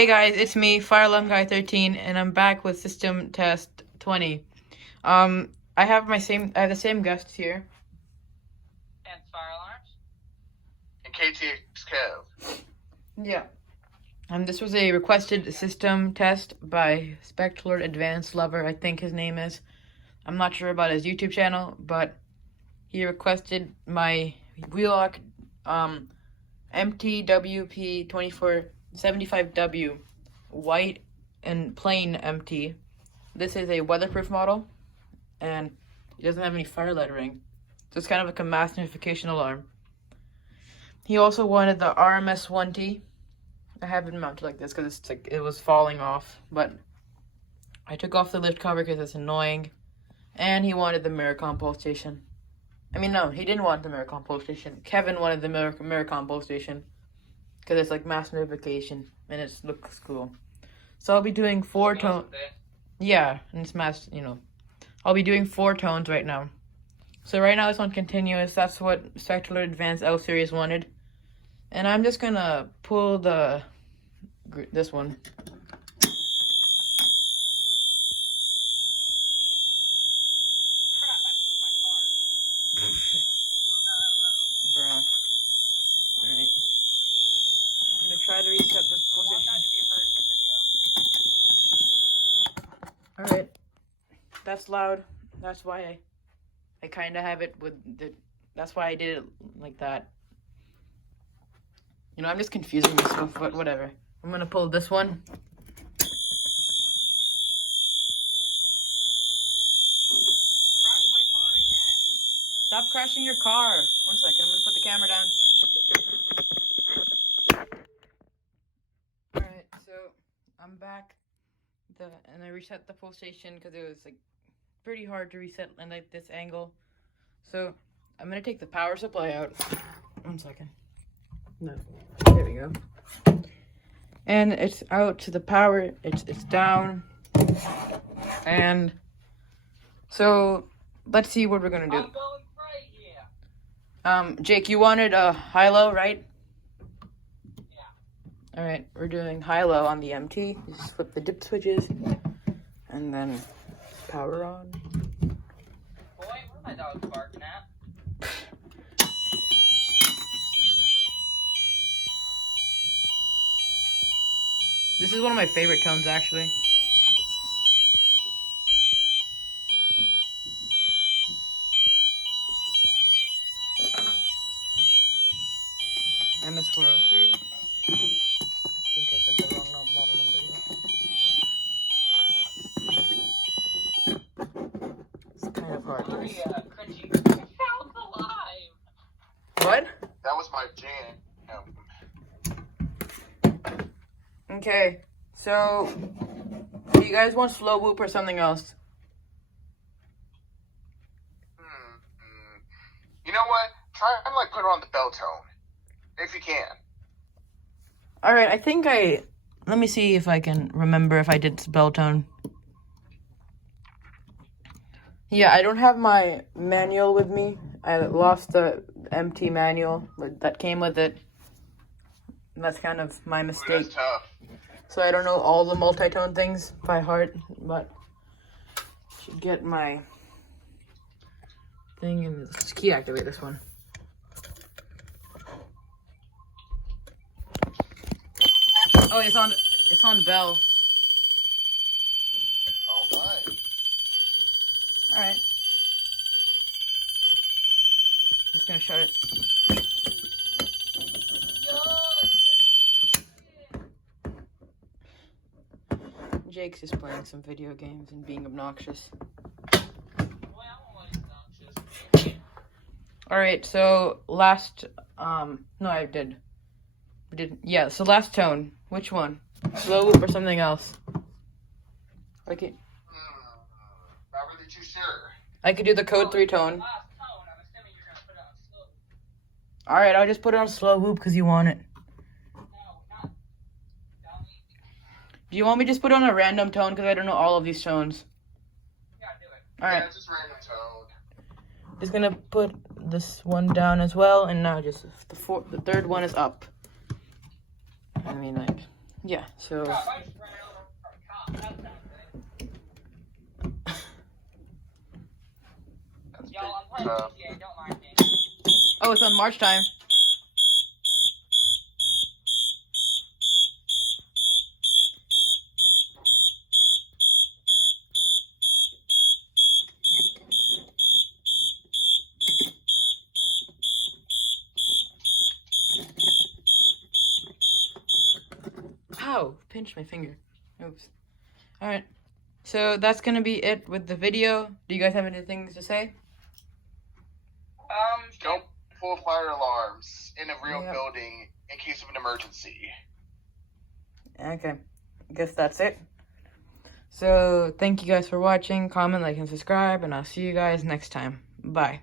Hey guys, it's me, Fire Alarm Guy 13, and I'm back with System Test 20. I have the same guests here. And Fire Alarms. And KTX Kev. Yeah. This was a requested system test by Spectralert Advanced Lover, I think his name is. I'm not sure about his YouTube channel, but he requested my Wheelock MTWP 2475W white and plain MT. This is a weatherproof model, and it doesn't have any fire lettering. So it's kind of like a mass notification alarm. He also wanted the RMS 1T. I have it mounted like this because it was falling off, but I took off the lift cover because it's annoying. And he wanted the mirror combo station. I mean, no, he didn't want the mirror combo station. Kevin wanted the mirror combo station because it's like mass notification and it looks cool. So I'll be doing 4 tones. Yeah, and it's mass, I'll be doing 4 tones right now. So right now this one continuous. That's what Spectralert Advanced L Series wanted. And I'm just gonna pull this one. Crap, I flipped my car. Bruh. Alright. I'm gonna try to reset this I want position. that to be heard in the video. Alright. That's loud. That's why I kind of have it with that's why I did it like that. I'm just confusing myself, but whatever. I'm gonna pull this one. Crash my car again. Stop crashing your car. 1 second, I'm gonna put the camera down. Alright, so I'm back. And I reset the pull station because it was pretty hard to reset in this angle. So I'm gonna take the power supply out. 1 second. No. There we go. And it's out to the power. It's down. And so let's see what we're gonna do. I'm going right here. Jake, you wanted a high-low, right? Yeah. Alright, we're doing high-low on the MT. Just flip the dip switches. And then power on. Boy, where my dog's barking at? This is one of my favorite tones, actually. MS403. I think I said the wrong model number. It's kind of hard. Very cringy. Sounds alive. What? That was my jam. Okay, so do you guys want slow whoop or something else? You know what? Try and put on the bell tone. If you can. Alright, I think let me see if I can remember if I did bell tone. Yeah, I don't have my manual with me. I lost the MT manual that came with it. That's kind of my mistake. Ooh, that's tough. So I don't know all the multi-tone things by heart, but I should get my thing and let's key activate this one. Oh, it's on bell. Oh, right. Alright. Just gonna shut it. Jake's just playing some video games and being obnoxious. Alright, so last, no, I did. Yeah, so last tone. Which one? Slow whoop or something else? Okay. Not really too sure. I could do the code 3 tone. Alright, I'll just put it on slow whoop because you want it. Do you want me to just put it on a random tone because I don't know all of these tones? Yeah, do it. Alright. Yeah, just random tone. Just gonna put this one down as well, and now just the 3rd one is up. I mean, Yeah, so God, I just ran over a cop. That's not good. Y'all, I'm playing GTA. Don't mind me. oh, it's on March time. Ow, pinched my finger. Oops. Alright, so that's gonna be it with the video. Do you guys have anything to say? Don't pull fire alarms in a real Yep. building in case of an emergency. Okay, I guess that's it. So, thank you guys for watching. Comment, like, and subscribe, and I'll see you guys next time. Bye.